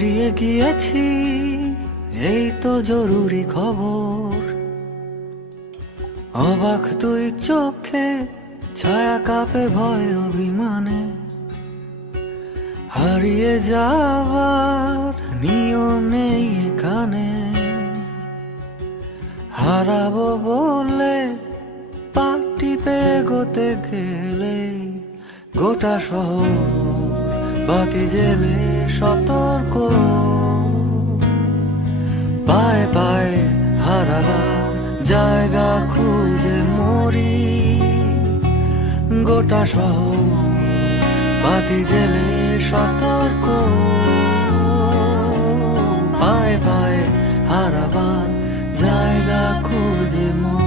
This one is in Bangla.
হারিয়ে গিয়েছি, এই তো জরুরি খবর। অবাক তুই চোখে, ছায়া কাঁপে ভয় অভিমানে। হারিয়ে যাবার নিয়ম নেই এখানে। হারাবো বলে পা টিপে এগোতে গেলে গোটা শহর বাতি জেলে সতর্ক। পায়ে পায়ে হারাবার জায়গা খুঁজে মরি, গোটা শহর বাতি জেলে সতর্ক। পায়ে পায়ে হারাবার জায়গা খুঁজে মরি।